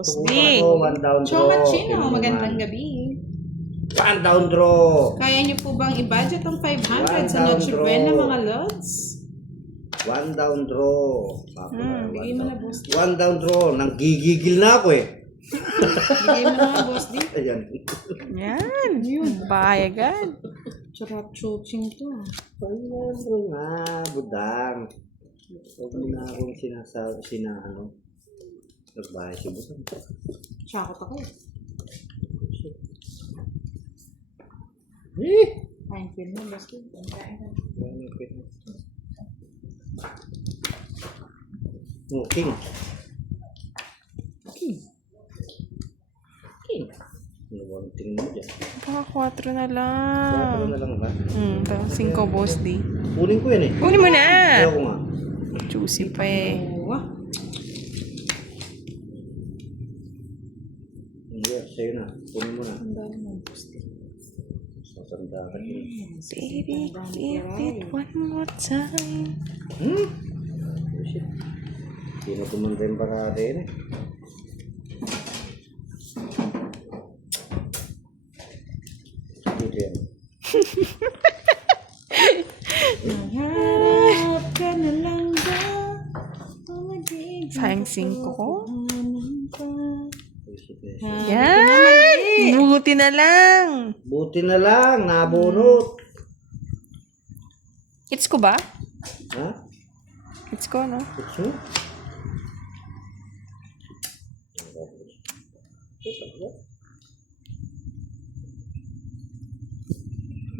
Posting. One down draw. Choma Chino, magandang gabi. One down draw. Kaya niyo po bang i-budget ang 500 sa One Noche down Buena, draw. mga lods? One down draw. Bigay mo na, boss. One down draw. Nanggigigil na ako eh. Bigay mo na nga, boss. Di. Ayan. Yan. Yun. Bayagan. Charap chuching to. One down draw nga, budang. Huwag mo na akong sinasabi, nagbahay si budang. Shakot ako. Eh! Fine film mo, boss. Oh, king. Ano ba ang tingin mo dyan? Baka 4 na Ano lang. na lang ba? Tapos 5 boss di. Kunin ko yan eh. Kunin mo na. Ayaw ko nga. Juicy pa eh. Oo, ah. Hindi, sa'yo na. Kunin mo na. Ang dami mo, boss. Sasanda ka din. Baby, if it one more time. Oh shit. Hindi na tumanda yung barada yun eh. Dito yan. Harap ka na lang ba? Sayang 5 ko. Bullshit eh. Yan! Buti na lang. Buti na lang, nabunot. It's ko ba? Ha? It's ko, no? Kutsu?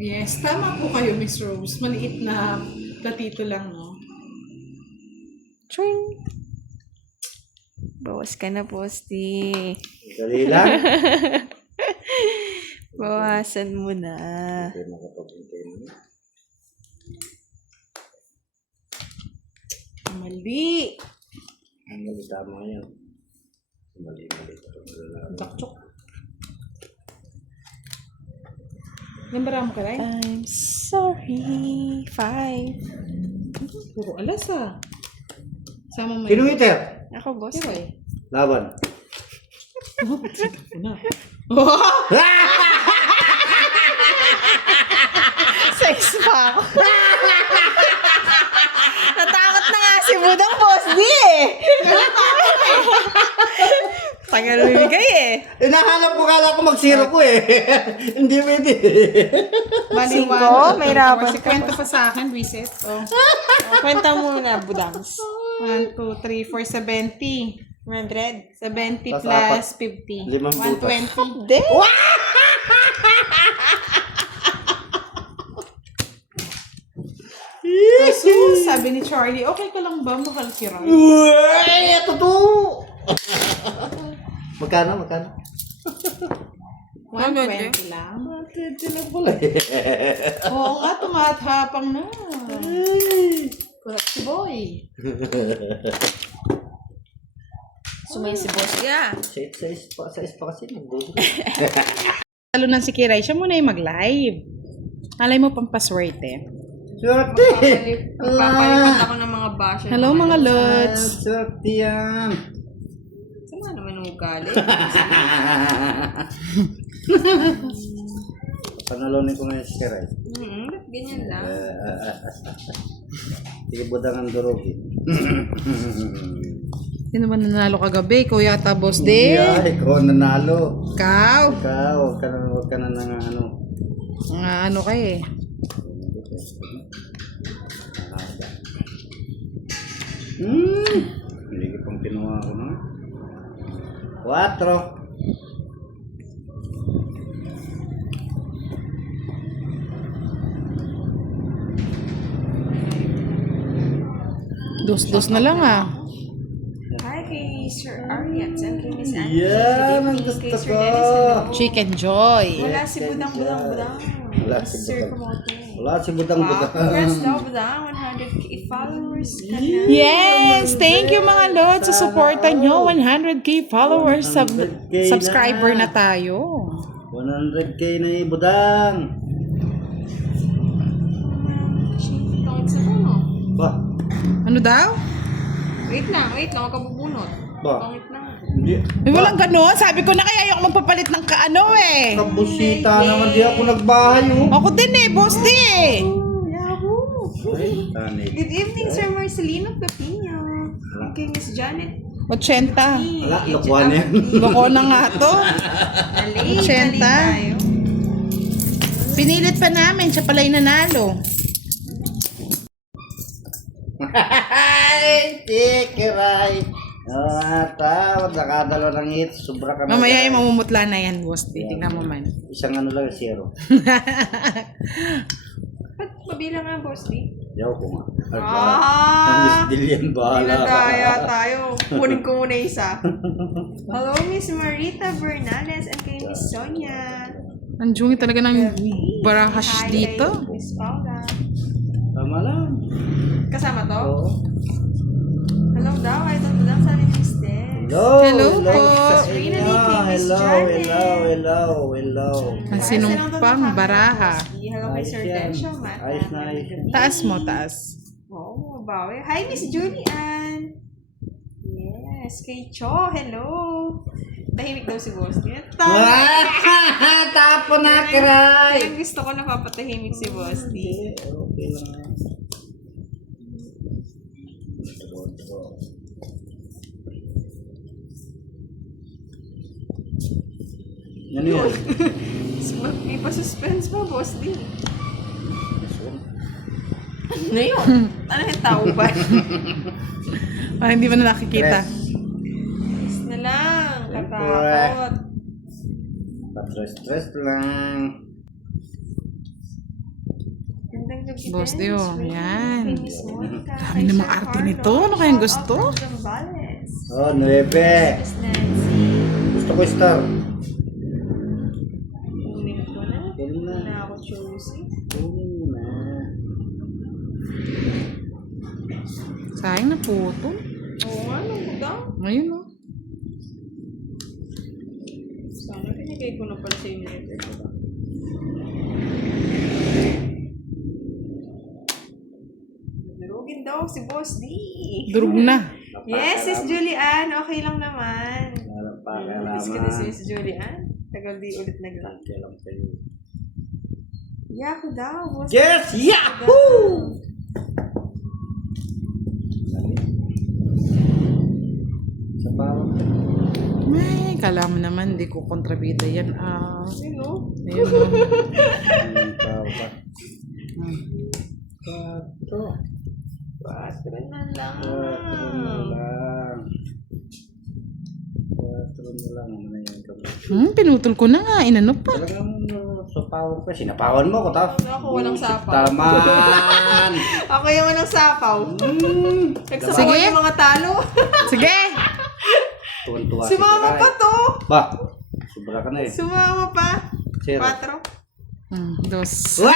Yes, tama po kayo, Miss Rose. Maliit na platito lang, no? Ching! Bawas ka na, Posti. Dali lang. Bawasan mo na. Hindi makapag-intay mo. Mali. Ang mali tama yan. Mali. Tsok-tsok. Nambara mo ka rin? I'm sorry. 5. Puro alas, ah. Sama mo Kilometer. Ako, boss. Pero eh. Laban. Na. Sex pa ako. Natakot na nga si Budang Boss D eh. Tagal bibigay eh. Nahanap ko, kala ko mag-zero ko eh. Hindi pwede. Cinco, may rabat ka Kwento pa sa akin, reset. Oh. Kwenta muna, Budangs. 1, 2, 3, 4, 70. 100. 70 Plus plus apat. 50. 5 butas. 120. De? So, sabi ni Charlie, okay ka lang ba mahal si Ron? Uy! Totoo! Magkano? 120 lang. Hindi lang pala eh. Oo nga, tumathapang na. Kurat si boy. Sumay si Boss ya. Size pa kasi. Lalo na si Kiray, siya muna yung mag-live. Alay mo pampaswerte. Swerte! Papalipat ako ng mga basher. Hello mga lods. Swerte yan! Sama naman yung ugali. Panalonin ko ngayon si Kiray. Ganyan lang. Sige, budang ang durugin. Sino ba nanalo kagabi? Ikaw yata, boss din. Yeah, ikaw ang nanalo. Ikaw. Ikaw, huwag ka na nang ano. Mga ano kayo eh. Hindi ko pang kinuha ko na. 4. Dos na lang ah. Hi kay Sir Ariat and kay Miss Annie. Yan ang gusto Kay Sir ko. Dennis, hello. Chicken Joy. Wala si Budang. Wala si Sir Budang. Kamote. Wala si budang. Congrats daw, Budang. 100k followers ka na. Yes! Thank you mga lods sa suporta nyo. 100k followers, 100K subscriber na. na tayo. 100k na yung budang. Tungkol sa puno. Ba? Ano daw? Wait lang. Huwag ka bubunot. Ba? Tungkol lang. Hindi. Eh, walang ganun. Sabi ko na kaya ayoko magpapalit ng kaano eh. Kabusita naman, di ako nagbahay, oh. Ako din eh, boss di eh. Oh, Yahoo! Ay, tanay. Good evening, Sir Marcelino Pepino. Okay, Miss Janet. 80. Wala, lokohan yan. Loko na nga to. Alay, 80. tayo. Pinilit pa namin, siya pala yung nanalo. Ay, tikiray. Tawad, nakadalo ng hit. Sobra ka na. Mamaya yung mamumutla na yan, boss. Titignan mo man. Isang ano lang, 0. Ba't pabilang nga, Boss D? Yaw ko nga. Ang Ah! Miss Dillian, bahala. Pinadaya tayo. Kunin ko muna isa. Hello, Miss Marita Bernales and kay Miss Sonia. Ang jungi talaga ng barahash Hi, dito. kay Miss Paula. Tama lang. Kasama to? Oo. Hello daw, I don't know. Sabi ni Miss Des. Hello po. Hello. Ang sinumpang baraha. Hello kay Sir Densho, man. Ayos na, ayos na. Taas mo, taas. Oo, mabawi. Hi, Miss Julian. Yes, kay Cho. Hello. Tahimik daw si Boss. Tapo na, kiray. Kaya gusto ko napapatahimik si Boss. Okay lang. Ano yun? May pa-suspense pa, Boss D. Ano yun? Ano yung tao ba? Ah, hindi mo na nakikita. Yes na lang. Katakot. Stress lang. Gandang gabi Boss din, Dio, Miss Rain. yan. Kay Miss Monica. Dami Kay namang Sir arte Carlo. nito. Ano kayang Shout gusto? out from Zambales. Oh, 9. Miss Nancy. Gusto ko star. Kunin ko na. Kunin na. Na ako choosy. Sayang na puto. Oo nga, nung buda. Ayun o. Sana pinigay ko na pala sa inyo. Durugin daw si Boss D. Durog na. Yes, Sis Julian. Okay lang naman. Pakalaman. Miss ko na si Miss Julian. Tagal di ulit naglang. Kailan kayo? Yako daw, Boss. Yes! Yahoo! Sa bawang. Ay, kala mo naman, hindi ko kontrabida yan. Sino? Ayun o. Tao pa. Patro na lang. 4 na lang. Ano yan kami? Pinutol ko na nga. Inano pa. Talagang sapawan pa. Sinapawan mo ko, ta? Ako walang sapaw. Taman! Ako yung walang sapaw. Nagsapawan Sige. yung mga talo. Sige! Tuwan-tuwa Sumama Kiray. pa to. Ba? Sobra ka na eh. Sumama pa. 0. Patro. 2.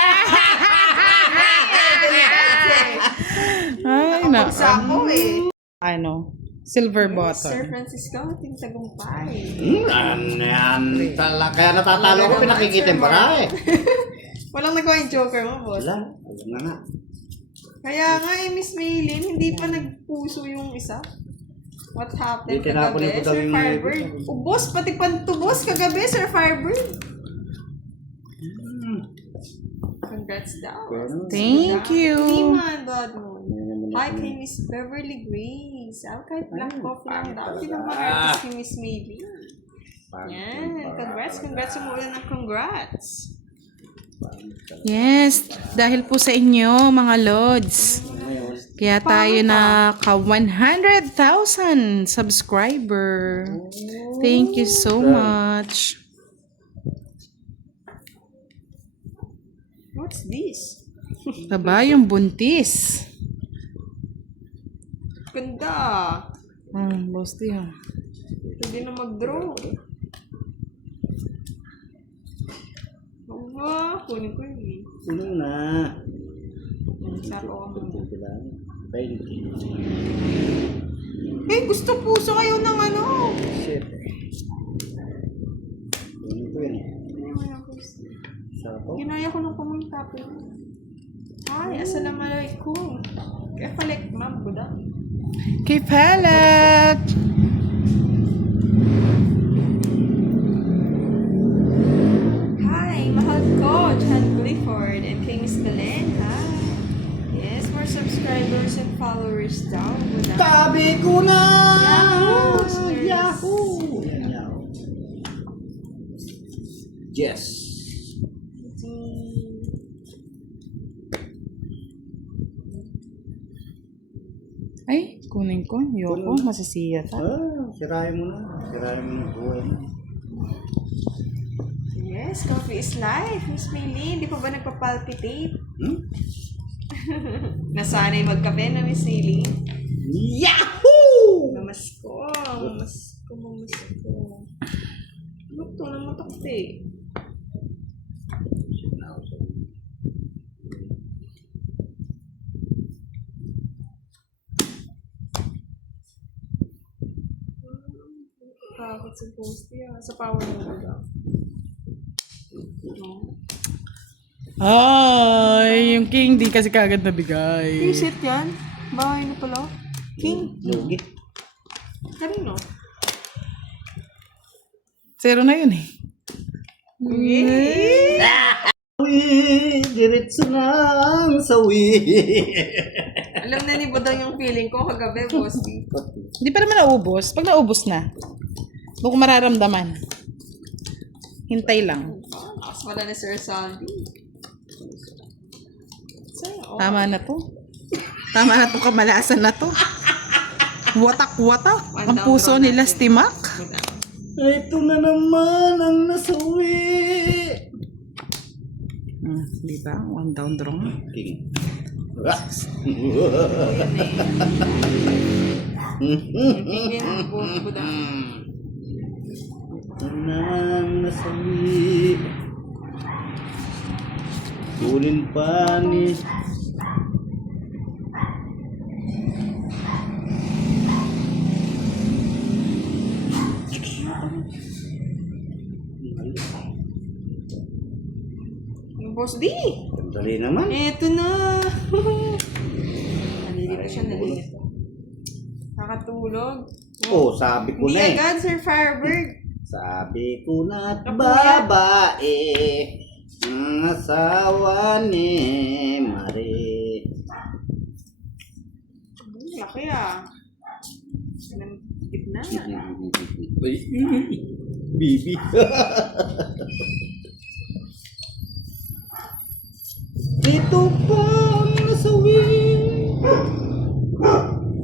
Ay, na. Pagsapo eh. Ano? Silver Sir bottom. Francisco, ating tagumpay. Yan talaga. Kaya natatalo ko, pinakikita yung para eh. Walang nagawa yung joker mo, boss. Wala. Wala na nga. Kaya nga eh, Miss Maylin, hindi pa nagpuso yung isa. What happened Di, tinapon kagabi, ko daw Sir yung Firebird? Ubos, pati pantubos kagabi, Sir Firebird. Congrats daw. Thank you. Timan, Dodmon. Hi kay Miss Beverly Grace. Kahit black coffee lang daw. Hindi naman artist si Miss Maylin. Yan. Congrats. Umuulan ng congrats. Yes, dahil po sa inyo, mga Lods. Kaya tayo na ka 100,000 subscriber. Thank you so much. What's this? Taba yung buntis. Ganda. Boss Dio. Pwede na mag-draw. Aba, kunin ko yun eh. Ano na? Sapo ako muna. Kailangan. 20. Eh, gusto puso kayo ng ano? Shit. Ano ko yun? Sapo? Ginaya ko ng pumunta po. Hi, assalamualaikum. Kaya palik, ma'am, buda. Kay Palak. subscribers daw. Wala. Tabi ko na! Yahoo! Yahoo! Yan, Yahoo. Yes. Ay, kunin ko. Yoko, masisiya ta. Sirahin mo na. Sirahin mo na buhay mo. Yes, coffee is life. Miss Maylene, di pa ba nagpa-palpitate? Nasanay magkape na, Miss Maylene. Yahoo! Mamasko. Ano to? Namatakte. Takot sa post yan. Sa power mo ba? Ay, yung king di kasi kagad nabigay. Set yan? Bahay na pala. King. Lugi. Kanino? Zero na yun eh. Yay! Sawi, diretso ng sawi. Alam na ni Budang yung feeling ko kagabi, bossy. Di pa naman naubos. Pag naubos na, doon ko mararamdaman. Hintay lang. Lakas wala ni Sir Sandy. Sa'yo, Tama na to. Tama na to, kamalasan na to. Watak-watak. Ang puso nila stimak. Ito na naman ang nasawi. Di ba? One down draw. King. Tingin, Budang. Ito na ang nasawi. Kunin pa ni... Boss D! Dali naman. Eto na! Nalilito siya, nalilito. Nakatulog. Oh, sabi ko Hindi na eh. agad, Sir Firebird. Sabi ko na Kapuyat. babae ang asawa ni Marie. Laki ah. Sinantip na. Bibi. Ito pa ang nasawi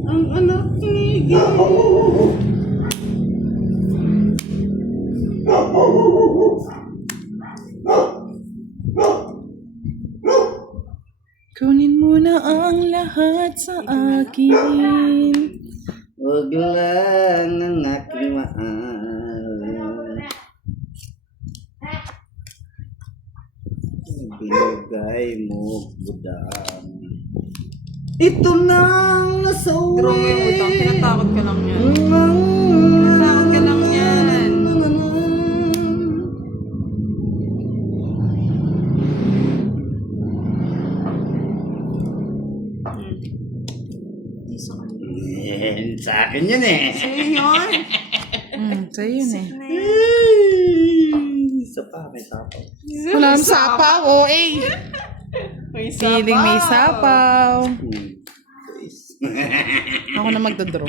ang anak ni Gil. Kunin mo na ang lahat sa akin. Huwag lang ang aking mahal. Binigay mo, budang. Ito na ang nasawi. Draw mo yung utang. Tinatakot ka lang yan. Tinatakot ka lang yan. Sa akin yun eh. Sa'yo yun. Sa'yo yun eh. Isa pa, may sapaw. Wala nang sapaw. O eh. May Feeling may sapaw. Guys. Ako na magdodraw.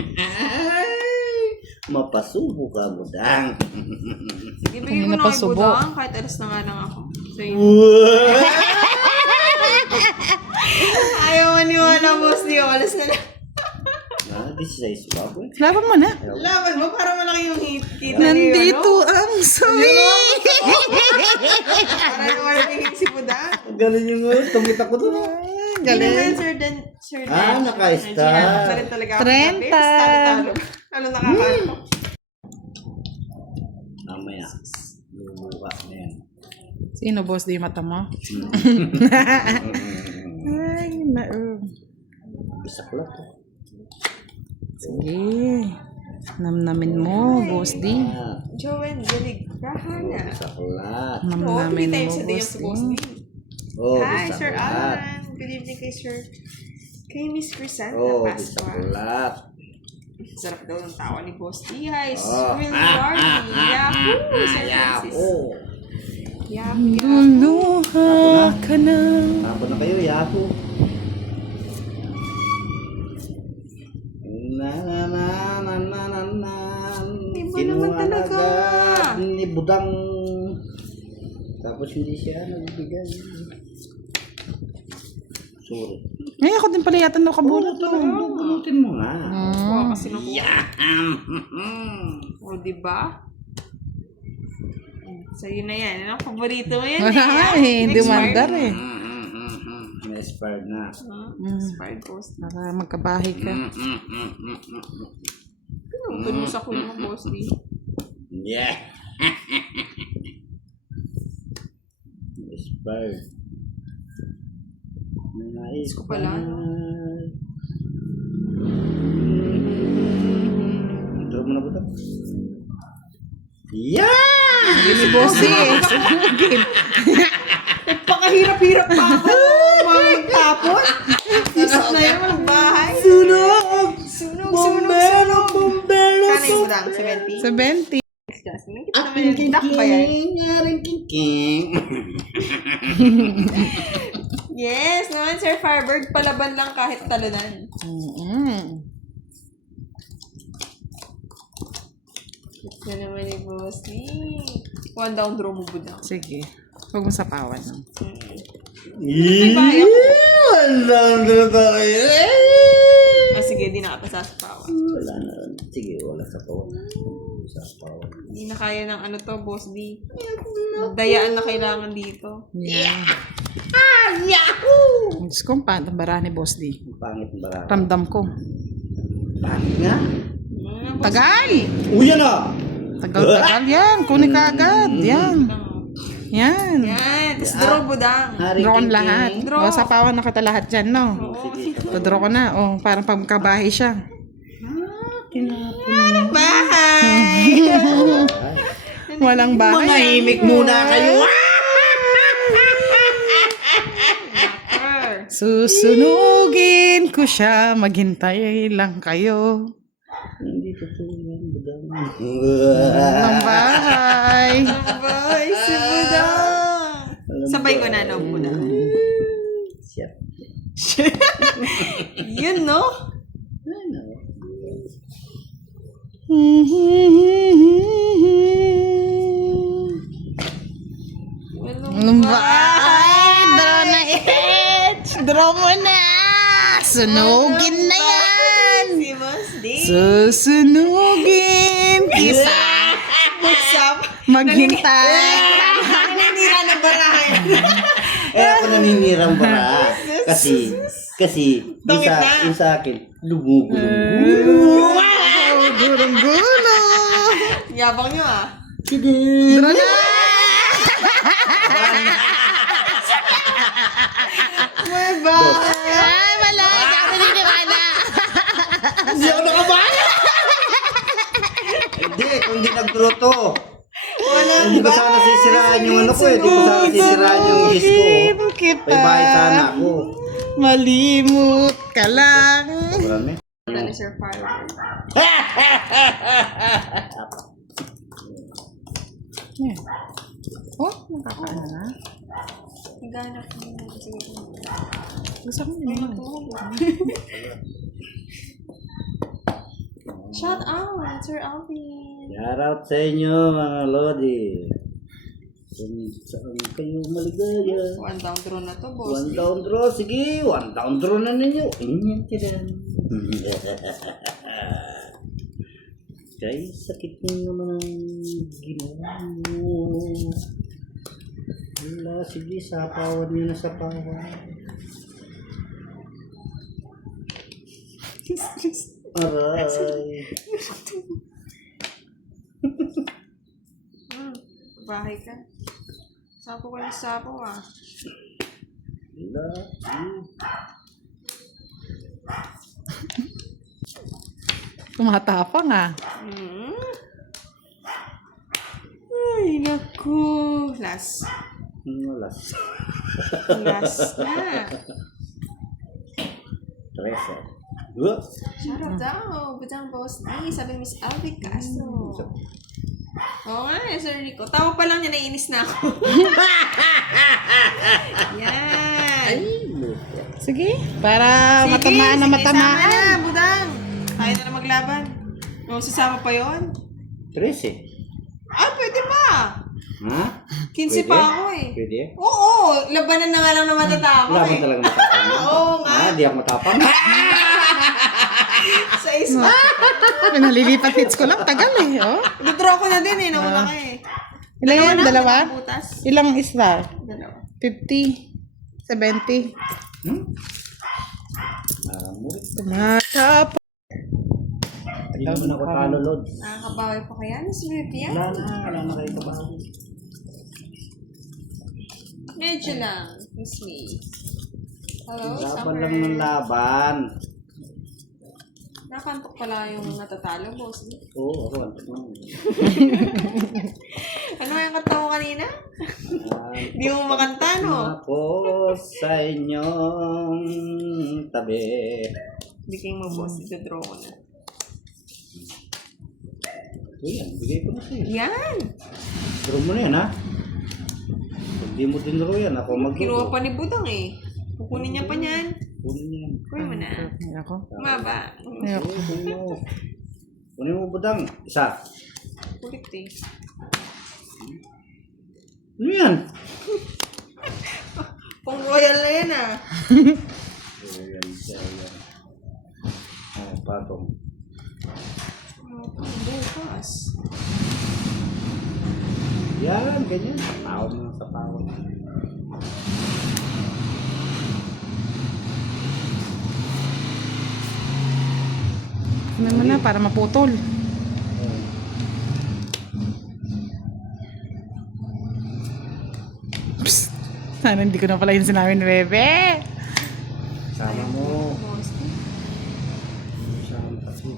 Mapasubo ka, budang. Ibigay ko Kanina na pa kay subo. Budang. Kahit alas na nga lang ako. Sa'yo. Ayaw maniwala, boss. Di alas na lang. This is a swab. Laban mo na. Laban mo, para malaki yung hit. Kita Nandito ang sawi. Para naman yung si Budang. Galing yung tumita ko doon. Galing. Sir Dan. Naka-star. Sa rin talaga ako. 30. Talo-talo. Ano nakakalo? Mamaya. Bukas na yan. Sino boss di mata mo? Ay, Bisa ko lang to. sige. Namnamin mo, boss di. Joanne, galig. Rahana. Bisa ko lang. Oo, 3 Namnamin mo, times a day boss ang supposed di. to. Oh, Hi, bisa Sir ko lang. Alan. Good evening kay Sir. Kay Miss Crisanta Oh, bisa ko Pasqua. lang. Sarap daw ng tawa ni Boss D. Hi, Oh. Will Lardy. Yahoo! Sir Francis. Yahoo! Yahoo! Luluha ka na. Tapos na kayo, Yahoo! na Iba kinuha naman talaga. agad ni Budang. Tapos hindi siya nagbigay. Sorry. Ay, ako din pala yata nakabunot. Bunutin mo nga. Wow, kasi naku. Yeah. O, diba? Sa'yo na yan. Ano? Paborito mo yan. Wala eh, hindi mandar eh. Na-expired na. Expired post. Para magkabahay ka. Pinusa ko yung boss di. Yeah. Expired. Nais ko pala, no? Draw mo na ba ito? Yeah! Hindi bossy eh. Sunugin. Pakahirap-hirap pa ako. Magtapos. Isip na yun, walang bahay. Sunog! Sunog, Bombero! sunog. Bombero! Kano yung budang? 70? 70. Jasmine, kita naman yung duck ba yan? King. Yes, naman Sir Firebird, palaban lang kahit talunan. Ito naman yung bossy. One down draw mo budang. Sige. Huwag mo sapawan. No? Walang tayo. Ah, sige, di na kita sasapawan. Wala na. Sige, wala sa pawan. Hindi na kaya ng ano to, boss D. Dayaan na kailangan dito. Yeah. Yahoo! Diyos ko, paano bara ni Boss D? Pangit ang barako. Ramdam ko. Pangit nga. Tagal! Uyan na! Tagal yan. Kunin ka agad. Yan. Yan. Yan, tapos draw budang. Draw ko lahat. Draw. O, sapawan na kita lahat dyan, no? Draw ko na. O, parang pagkabahay siya. Bahay! Walang bahay. Manahimik muna kayo. Susunugin ko siya. Maghintay lang kayo. Hindi totoo yan, budang. Walang bahay. Bahay si budang. Sabay ko na, no, budang. Shit. Yun, no? Walang bahay. Draw na it. Draw mo na. Sunugin na yan. Si Boss D. Susunugin kita. Magsap. Maghintay. Naninira na barahay. Ako naninirang bara. Kasi, yung sa akin, lumugulong. Wow! Gurong-gulo. Yabang nyo, ah. Draw na. May bahay. Ay, wala. Hindi ako naniniwala. Hindi ako nakabala! Hindi, kung hindi nag-draw to. Hindi ko sana sisiraan yung ano ko eh. Hindi ko sana sisiraan yung his ko. May bahay sana ako. Malimut ka lang. Marami. Wala ni Sir Firebird. Oh, nakakaano na. Ganap mo. Sige. Gusto ko naman. Shout out, Sir Alvin. Shout out sa inyo mga Lodi. Kung saan kayo maligaya. One down draw na to, boss. One down draw. Sige, one down draw na ninyo. Inyan kita. Kay sakit ninyo naman ang ginawa mo. Wala, sige, sapawan nyo na sapawan. Aray. Bahay ka. Sapo ka ng sapo, ah. Wala. Tumatapang ah. Ay, naku. Last. Wala. Last na. Tresa. Shout out daw. Budang Boss D. Sabi Miss Alvin Castro. Oo nga, Sir Rico. Tawa pa lang niya, naiinis na ako. Yan. Sige, para matamaan na sige, matamaan. sama na, budang. Tayo na maglaban. Sasama pa yon? 13. Pwede pa. Ha? 15 pa ako eh. Pwede? Oo, labanan na nga lang na matatapos Wala mo eh. talaga matapang. Oo nga. Di ako matapang. Sa isa. Nalilipat hits ko lang. Tagal eh. Oh. Withdraw ko na din eh, nauna ka eh. Ilan yan? na, Dalawa? dalawang butas. Ilang isla? Dalawa. 50. 70. Tumatap. Hindi naman ako talo, Lord. Nakakabawi pa kaya ni Smith yan? Wala na kayo kabahan. Medyo lang, Miss May. Hello, Laban Summer. lang ng laban. Nakantok pala yung natatalo, boss. Oo, ako. Antok mo. Ano yung kanta mo kanina? Di mo makanta, no? Ako sa inyong tabi. Hindi kayo mo, boss. Ito-draw ko na. Yan, bigay ko na sa'yo. Yan! Draw mo na yan, ha? Pag di mo dinro yan, ako Kinuha mag-draw. pa ni Budang eh. Kukunin niya pa niyan. Kunin yan. Kunin mo na. Ako. Maba. Ayoko. Kunin mo. Kunin mo, budang. Isa. Kulit eh. Ano yan? Pang royal na yan ah. Ayan, ayan. Patong. Bukas. Yan, ganyan. Tawag mo sa tawag. Ano mo na para maputol. Psst. Sana hindi ko na pala yung sinabi ni Bebe. Sama mo. Boss. Sama kasi.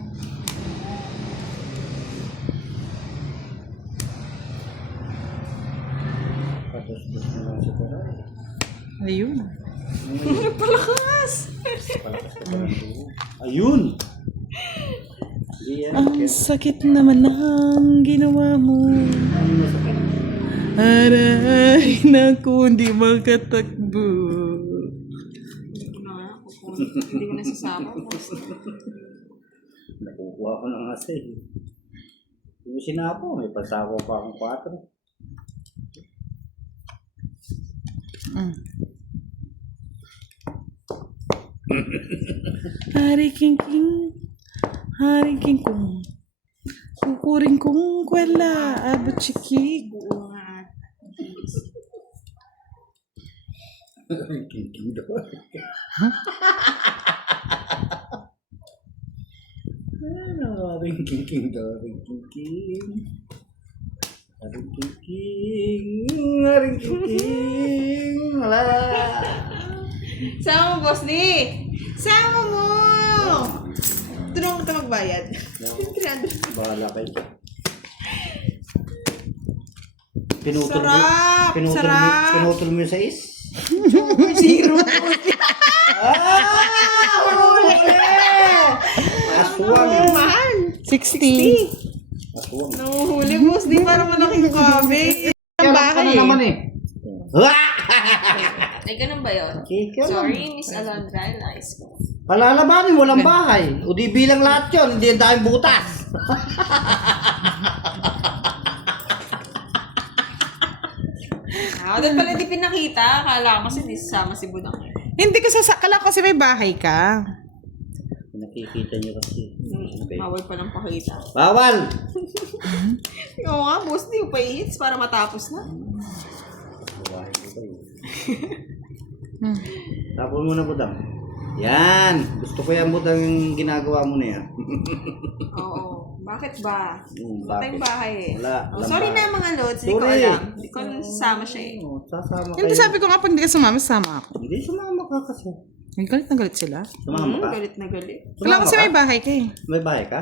Patos-dos na lang si Koray. Ayun. Palakas! Palakas ka pa ng dugo. Ayun! Hindi yan. Ang sakit naman ng ginawa mo. Ano mo sa pera? Aray, naku, hindi makatakbo. Hindi ko na hindi ko nasasama. Boss. Nakukuha ko ng asa eh. Yung sinapo, may pasawa pa akong 4. Hari king kong. Kukuring kong kwela, abot chikig. Oo nga. King daw. Ano, king daw, king. Aring king. Wala. Sama mo, boss ni! Sama mo! Tulungan kita magbayad. 300. Bahala kayo. Pinutol mo, Sarap! pinutol mo, Sarap! pinutol mo yung 6? Zero. Aswang. Mahal! 60. Aswang. Nanguhuli, boss. Di para malaking kabe. Ang bahay eh. naman eh. Ay, ganun ba yun? Kika Sorry, Miss Alondra. Nice ko. Palalabanin, walang bahay. O di bilang lahat yun, hindi ang daming butas. Doon pala di pinakita. Akala ko kasi di sasama si Budang. Hindi ko sasakala kasi may bahay ka. Nakikita niyo kasi. Bawal pa ng pakita. Bawal! Oo nga, boss. Di pa i-hits para matapos na. Babae ko ba yun? Tapon mo na, budang. Yan! Gusto ko yan, budang, yung ginagawa mo na yan. Oo. Bakit ba? Wala tayong Bakit? bahay eh. Wala. Oh, walang sorry bahay. na mga lods. Hindi ko Sorry. alam. Hindi ko nasasama siya eh. Oo, sasama kayo. Hindi sabi ko nga pag hindi ka sumama, sama ako. Hindi, sumama ka kasi. Ay, galit na galit sila. Sumama ka? Galit na galit. Wala Sumama kasi ka? may bahay ka eh. May bahay ka?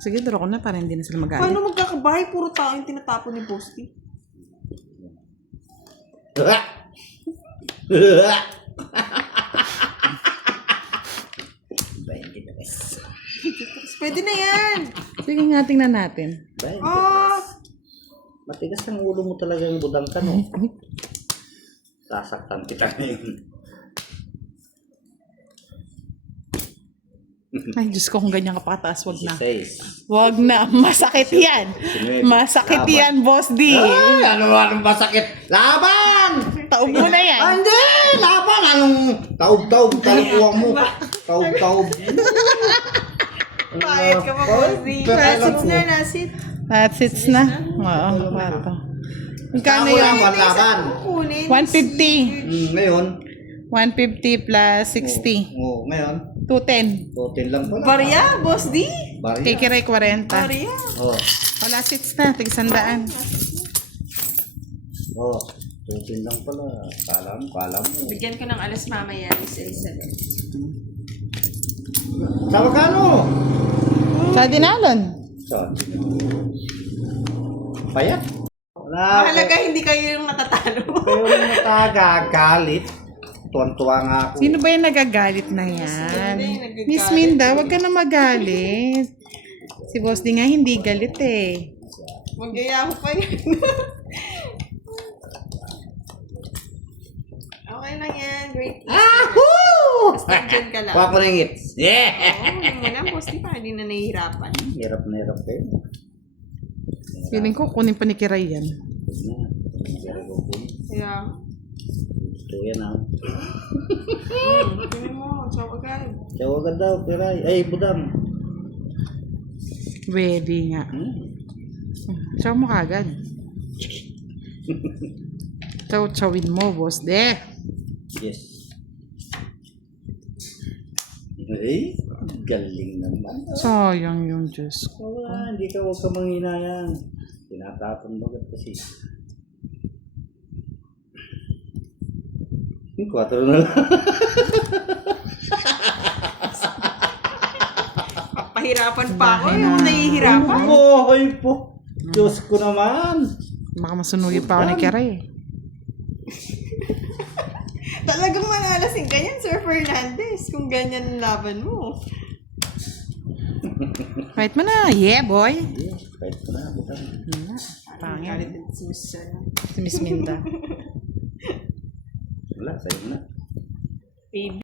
Sige, daro ko na para hindi na sila magalit. Paano magkakabahay? Puro tao yung tinatapon ni Bosti. Pwede na yan. Sige nga, tingnan natin. Oh, Matigas ang ulo mo talaga yung budang ka, no? Sasaktan kita ngayon. Ay, Diyos ko, kung ganyan ka pakataas, wag na. 16. Wag na. Masakit yan. Masakit yan, Boss D. Ay, anong masakit? Laban! Taob mo na yan. Ah, hindi! Laban! Anong taob-taob? Talukuhan mo. Taob-taob. Bayad ka pa, Boss D. Last na, last it. That's it na. Oo, pato. Magkano Ako yun? lang ang laban. Kukunin. 150. Ngayon. 150 plus 60. Ngayon. 210. 210 lang pala. Barya, Boss D. Barya. Kay Kiray 40. Barya. Oh. Wala sits na. Tigsandaan. 210 lang pala. Kala mo. Bigyan ko ng alas mamaya, Miss Elizabeth. Sa magkano? Sa dinalon. Saan? Payat. Wala. Mahalaga hindi kayo yung natatalo. Kayo yung natagagalit. Tuwan-tuwa nga ako. Sino ba yung nagagalit na yan? Minda yung nagagalit. Miss Minda, wag ka na magalit. Si Boss D nga hindi galit eh. Magaya ko pa yun. Okay lang yan. Great. Ahoo! Basta dyan ka lang. Paparingit. Yeah! Oo, hindi mo na, Boss D. Para di na nahihirapan. Hirap na hirap kayo. Feeling ko kunin pa ni Kiray yan. Hirap ko po. Kaya, Ito yan ah. kunin mo. Tsaka agad. Tawagan daw, Piray. Ay, budang. Ready nga. Chow mo kagad. Chow-chowin mo, Boss D. Yes. Ay, galing naman. Sayang yung Diyos ko. Wala, hindi ka, huwag ka manghinayang. Tinatapon bagat kasi. 4 na lang. Pahirapan pa ako. Yung nahihirapan. Buhay po. Diyos ko naman. Baka masunugin pa ako ni Kiray. Talagang manalasin ganyan, Sir Fernandez. Kung ganyan ang laban mo. Fight mo na. Yeah, boy. Yes, kahit ko na, budang. Wala. Pangit. Galit din si Miss Sana. Si Miss Minda. Wala, sa'yo na. Baby.